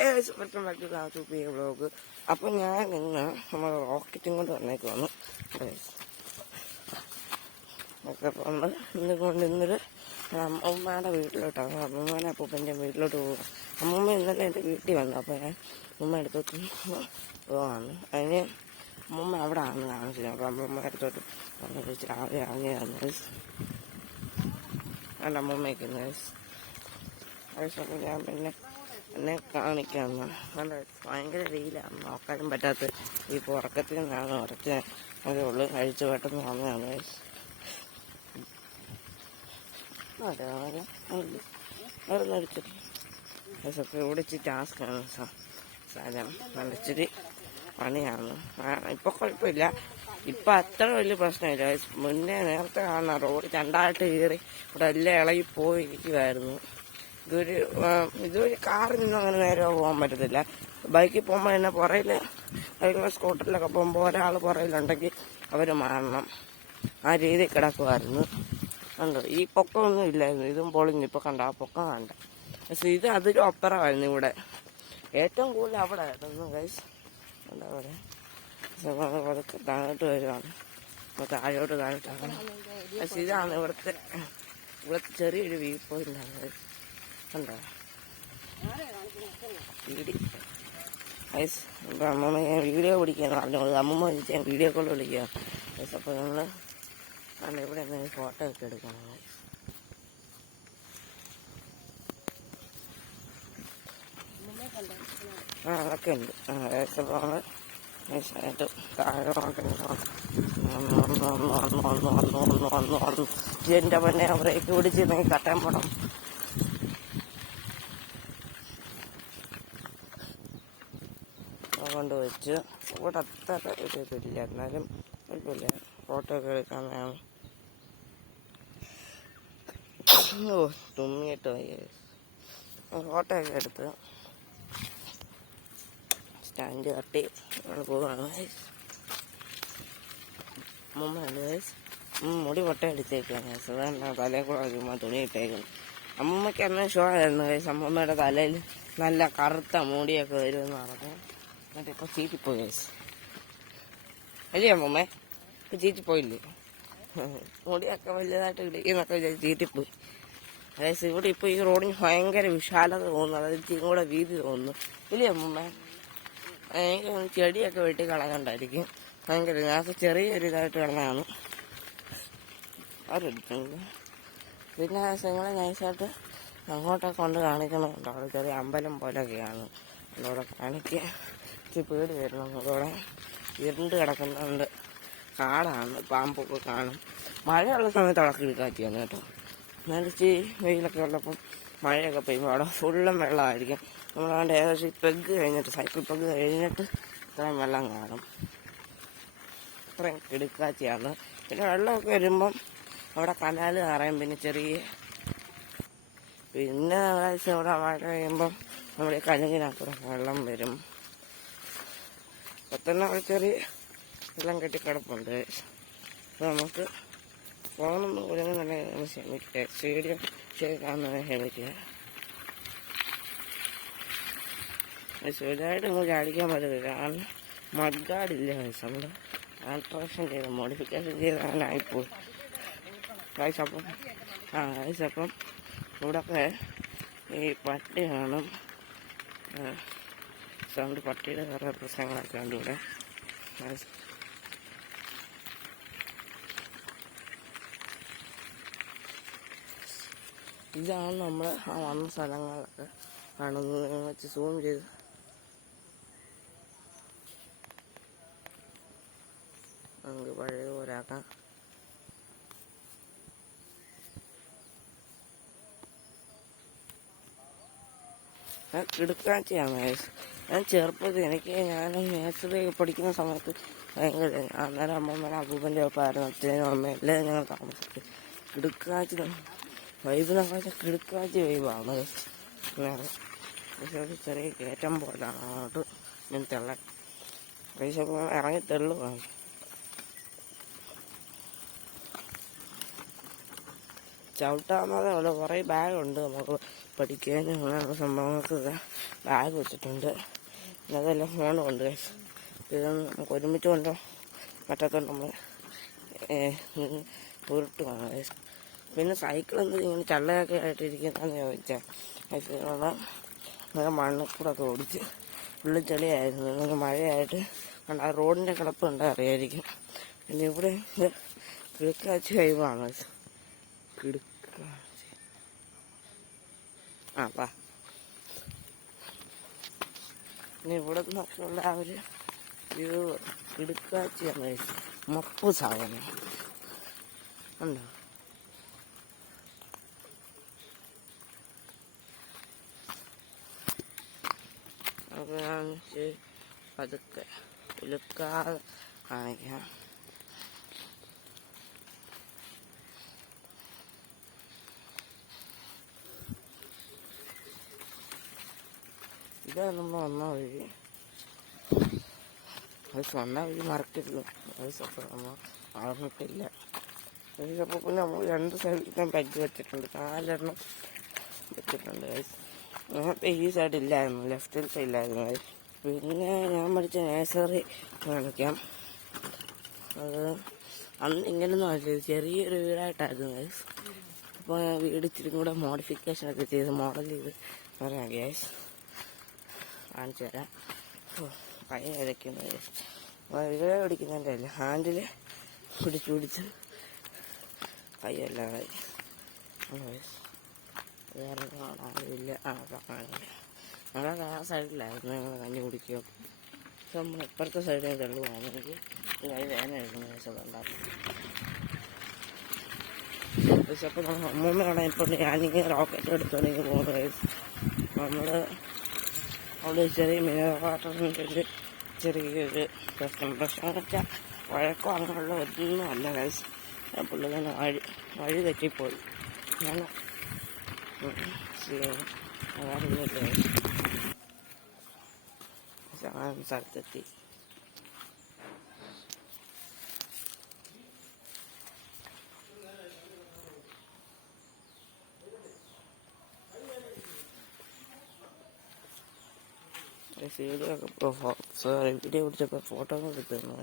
Welcome back to Kathuppi vlog. അപ്പോൾ ഞാൻ ഇന്ന് നമ്മൾ റോക്കറ്റും കൊണ്ട് വന്നേക്കുവാണ്. അപ്പോൾ നമ്മൾ ഇന്നൊരു അമ്മൂമ്മയുടെ വീട്ടിലോട്ടാണ്. അമ്മൂമ്മേനെ അപ്പൂപ്പൻ്റെ വീട്ടിലോട്ട് പോകും. അമ്മൂമ്മ ഇന്നലെ എൻ്റെ വീട്ടിൽ വന്നു. അപ്പോൾ ഞാൻ അമ്മൂമ്മ അടുത്തോട്ട് പോവാണ്. അതിന് അമ്മൂമ്മ അവിടെ ആണ് താമസിച്ചത്. അപ്പോൾ അമ്മൂമ്മ അടുത്തോട്ട് രാവിലെ ഇറങ്ങിയാണ് എൻ്റെ അമ്മൂമ്മയ്ക്ക്. അപ്പോൾ ഞാൻ പിന്നെ എന്നെ കാണിക്കാമെന്ന്. നല്ല ഭയങ്കര വെയിലാണ്, നോക്കാനും പറ്റാത്ത ഈ ഉറക്കത്തിൽ നിന്നാണ് ഉറച്ച് അതേ ഉള്ളു. കഴിച്ചു പെട്ടെന്ന് വന്നതാണ്. അവിടെ നടിച്ചിട്ട് ഇവിടെ ഇച്ചിരി ടാസ്ക്കാണ് സാധനം. നല്ല ഇച്ചിരി പണിയാണ്. ഇപ്പോൾ കുഴപ്പമില്ല, ഇപ്പം അത്ര വലിയ പ്രശ്നമില്ല. മുന്നേ നേരത്തെ കാണാം റോഡ് രണ്ടായിട്ട് കയറി ഇവിടെ എല്ലാം ഇളകി പോയിരിക്കുമായിരുന്നു. ഇതൊരു കാറിൽ നിന്നും അങ്ങനെ നേരെ പോകാൻ പറ്റത്തില്ല. ബൈക്കിൽ പോകുമ്പോൾ തന്നെ പുറയിൽ അല്ലെങ്കിൽ സ്കൂട്ടറിലൊക്കെ പോകുമ്പോൾ ഒരാൾ പുറയിലുണ്ടെങ്കിൽ അവർ മാറണം. ആ രീതി കിടക്കുമായിരുന്നു. കണ്ടോ, ഈ പൊക്കമൊന്നും ഇല്ലായിരുന്നു. ഇതും പൊളിഞ്ഞു. ഇപ്പോൾ കണ്ട ആ പൊക്കം കണ്ട. പക്ഷെ ഇത് അതിലും അപ്പുറമായിരുന്നു. ഇവിടെ ഏറ്റവും കൂടുതൽ അവിടെ ആയിരുന്നു ഗൈസ്. എന്താ പറയുക, പതുക്കെ താഴോട്ട് വരുവാണ്. താഴോട്ട് താഴോട്ടാണ്. പക്ഷെ ഇതാണ് ഇവിടുത്തെ ചെറിയൊരു വ്യൂ പോയിന്റാണ് ഗൈസ്. കണ്ടോ അമ്മമ്മ ഞാൻ വീഡിയോ പിടിക്കാൻ പറഞ്ഞോളൂ. അമ്മമ്മ വിളിച്ച് ഞാൻ വീഡിയോ കോൾ വിളിക്കുക. അപ്പോൾ നമ്മൾ ഇവിടെ എന്തെങ്കിലും ഫോട്ടോ ഒക്കെ എടുക്കണം. അതൊക്കെ ഉണ്ട്. അപ്പോൾ നമ്മൾ നൈസായിട്ട് താഴെ എൻ്റെ പൊന്നെ ബ്രേക്ക് പിടിച്ചിരുന്നെങ്കിൽ കട്ടാൻ പോണം. കൊണ്ട് വെച്ച് ഇവിടെ അത്ര ഇല്ല, എന്നാലും കുഴപ്പമില്ല. ഫോട്ടോ ഒക്കെ എടുക്കാമെന്നാണ്. തുമ്മിയിട്ട് ഫോട്ടോ ഒക്കെ എടുത്ത് സ്റ്റാൻഡ് കട്ടി നമ്മൾ പോവുകയാണ്. അമ്മമ്മയാണ് മുടി പൊട്ട അടിച്ചേക്കാണ്. വേണ്ട തലയിൽ കൂടെ ചുമ്മാ തുണി ഇട്ടേക്കുന്നു. അമ്മമ്മയ്ക്ക് അന്ന് ഷോ ആയിരുന്നു. അമ്മമ്മയുടെ തലയിൽ നല്ല കറുത്ത മുടിയൊക്കെ വരുമെന്ന് പറഞ്ഞു. എന്നിട്ട് ഇപ്പോൾ ചീറ്റിപ്പോയി അല്ലേ അമ്മമ്മേ? ഇപ്പം ചീറ്റിപ്പോയില്ലേ? മുടിയൊക്കെ വലുതായിട്ട് ഇടിക്കുന്നൊക്കെ വിചാരിച്ച് ചീറ്റിപ്പോയി. അതായത് ഇവിടെ ഇപ്പോൾ ഈ റോഡിന് ഭയങ്കര വിശാലത തോന്നുന്നു. അതായത് ഇച്ചിരി കൂടെ വീതി തോന്നുന്നു ഇല്ലേ അമ്മമ്മേ? ഭയങ്കര ചെടിയൊക്കെ വെട്ടി കളയണ്ടായിരിക്കും. ഭയങ്കര ഞാൻ ചെറിയൊരു ഇതായിട്ട് കിടന്നതാണ് അവരെടുക്കുന്നത്. പിന്നെ നിങ്ങളെ നൈസായിട്ട് അങ്ങോട്ടൊക്കെ കൊണ്ട് കാണിക്കണമുണ്ടോ? അവിടെ ചെറിയ അമ്പലം പോലെയൊക്കെയാണ് അവിടെ കാണിക്കുക. ഇച്ചിരി പേടി വരണം. അതോടെ ഇരുണ്ട് കിടക്കുന്നുണ്ട്. കാടാണ്, പാമ്പൊക്കെ കാണും. മഴയുള്ള സമയത്ത് അവിടെ കിടക്കാറ്റിയാണ് കേട്ടോ. നനച്ച് വെയിലൊക്കെ ഉള്ളപ്പം മഴയൊക്കെ പെയ്യുമ്പോൾ അവിടെ ഫുള്ളും വെള്ളമായിരിക്കും. നമ്മളവിടെ ഏകദേശം ഈ പെഗ് കഴിഞ്ഞിട്ട് സൈക്കിൾ പെഗ് കഴിഞ്ഞിട്ട് ഇത്രയും വെള്ളം കാണും. ഇത്രയും കിടക്കാറ്റിയാണ്. പിന്നെ വെള്ളമൊക്കെ വരുമ്പം അവിടെ കനാല് നിറയും. പിന്നെ ഇവിടെ മഴ പെയ്യുമ്പം നമ്മുടെ ഈ കലുങ്ങിനകത്തൂടെ വെള്ളം വരും. അപ്പം തന്നെ അവിടെ ചെറിയ വെള്ളം കെട്ടിക്കിടപ്പുണ്ട്. അപ്പോൾ നമുക്ക് ഫോണൊന്നും കുരുങ്ങുന്നുണ്ടെ ക്ഷമിക്കുക. സ്റ്റേഡിയം കാണുന്നതിനെ ക്ഷമിക്കുക. ചെറുതായിട്ട് നമുക്ക് ചാടിക്കാൻ പറ്റത്തില്ല. കാരണം മഡ്ഗാർഡില്ല. നമ്മൾ ആൾട്രേഷൻ ചെയ്ത് മോഡിഫിക്കേഷൻ ചെയ്ത് അങ്ങനെ ആയിപ്പോയി. അപ്പം ഇവിടെയൊക്കെ ഈ പട്ടി കാണും. സൗണ്ട് പട്ടിയുടെ കുറേ പ്രശ്നങ്ങളൊക്കെ ഉണ്ട് ഇവിടെ. ഇതാണ് നമ്മൾ ആ വന്ന സ്ഥലങ്ങളൊക്കെ കാണുന്നത്. വെച്ച് സൂം ചെയ്ത് നമുക്ക് പഴയ പോരാക്കാം. ഞാൻ കിടക്കാഴ്ചയാണ്. ഞാൻ ചെറുപ്പത്തിൽ ഞാൻ നേഴ്സറി പഠിക്കുന്ന സമയത്ത് ഭയങ്കര അന്നേരം അമ്മമ്മേനെ അപ്പൂപ്പൻ്റെ ഒപ്പമായിരുന്നു. അച്ഛനും അമ്മയും എല്ലാം ഞങ്ങൾ താമസിച്ചു. കിടക്കാഴ്ച വൈബിനെക്കാഴ്ച കിടക്കാഴ്ച വൈബാണ്. പക്ഷേ ചെറിയ കയറ്റം പോലാണ് അങ്ങോട്ട്. ഞാൻ പൈസ ഇറങ്ങി തെള്ളുവാണ്. ചവിട്ടാവുന്നതേ ഉള്ളൂ. കുറേ ബാഗുണ്ട്. നമുക്ക് പഠിക്കാനും അങ്ങനെയുള്ള സംഭവങ്ങൾക്കൊക്കെ ബാഗ് വെച്ചിട്ടുണ്ട്. പിന്നെ അതെല്ലാം ഫോൺ കൊണ്ട് ഇതൊന്നും നമുക്ക് ഒരുമിച്ച് കൊണ്ടോ പറ്റാത്തതുകൊണ്ട് നമ്മൾ ഉരുട്ടുവാണ്. പിന്നെ സൈക്കിളെന്ത് ഇങ്ങനെ ചള്ളയൊക്കെ ആയിട്ടിരിക്കുന്നതെന്ന് ചോദിച്ചാൽ അങ്ങനെ മണ്ണിൽ കൂടെ ഒക്കെ ഓടിച്ച് ഫുള്ള് ചെളിയായിരുന്നു. നമുക്ക് മഴയായിട്ട് കണ്ട ആ റോഡിൻ്റെ കിടപ്പ് കണ്ടാൽ അറിയായിരിക്കും. പിന്നെ ഇവിടെ കിടുക്കാച്ചി കഴിവാണ്. കിടുക്കാച്ചി പാ പിന്നെ ഇവിടെ നിന്നൊക്കെയുള്ള ആ ഒരു വ്യൂ കിടുക്കാച്ചിയാണ്. മപ്പ് സാധനം ഉണ്ടോ? നമുക്ക് ഞാൻ പതുക്കെ ഇളുക്കാതെ കാണിക്കാം. ഇതാണ് നമ്മൾ വന്ന വഴി. അത് വന്ന വഴി മറക്കരുത്. അത് നമ്മൾ വളർന്നിട്ടില്ല. അപ്പോൾ പിന്നെ നമ്മൾ 2 സൈഡിലും പെഗ് വെച്ചിട്ടുണ്ട്. 4 എണ്ണം വെച്ചിട്ടുണ്ട്. അങ്ങനത്തെ ഈ സൈഡില്ലായിരുന്നു, ലെഫ്റ്റ് സൈഡിലായിരുന്നു. പിന്നെ ഞാൻ പഠിച്ച നേഴ്സറി കാണിക്കാം. അത് അന്ന് ഇങ്ങനെയൊന്നും അല്ല, ചെറിയൊരു വീടായിട്ടായിരുന്നു. അപ്പോൾ ഞാൻ വീട് ഇച്ചിരി കൂടെ മോഡിഫിക്കേഷനൊക്കെ ചെയ്ത് മോഡൽ ചെയ്ത് പറയാം ഗ്യാസ് കാണിച്ചു തരാം. കൈ ഇഴയ്ക്കുന്നത് ഇഴ പിടിക്കുന്നതിൻ്റെ അല്ല, ഹാൻഡിൽ പിടിച്ച് കൈയല്ലാതെ വേറെ കാണാനില്ല. കാണില്ല. ഞങ്ങൾ ആ സൈഡിലായിരുന്നു ഞങ്ങൾ കഞ്ഞി കുടിക്കുക. പക്ഷെ നമ്മൾ ഇപ്പുറത്തെ സൈഡിൽ തള്ളു പോകുന്നെങ്കിൽ കൈ വേദനയായിരുന്നു. ഉണ്ടാക്കും. പക്ഷെ അപ്പോൾ നമ്മൾ അമ്മൂമ്മയാണ് ഇപ്പോൾ ഞാനിങ്ങനെ റോക്കറ്റ് എടുത്തോണ്ടെങ്കിൽ പോകുന്നത്. നമ്മൾ അവിടെ ചെറിയ മിനറൽ വാട്ടറിൻ്റെ ഒരു ചെറിയൊരു പ്രശ്നം എന്ന് വെച്ചാൽ വഴക്കോ അങ്ങനെയുള്ള ഒന്നും അല്ല ഗൈസ്. പുള്ളി തന്നെ വഴി തെറ്റിപ്പോയി. ഞാൻ സ്ഥലത്തെത്തി. വീഡിയോ പിടിച്ചപ്പോൾ ഫോട്ടോ എടുത്തിരുന്നു.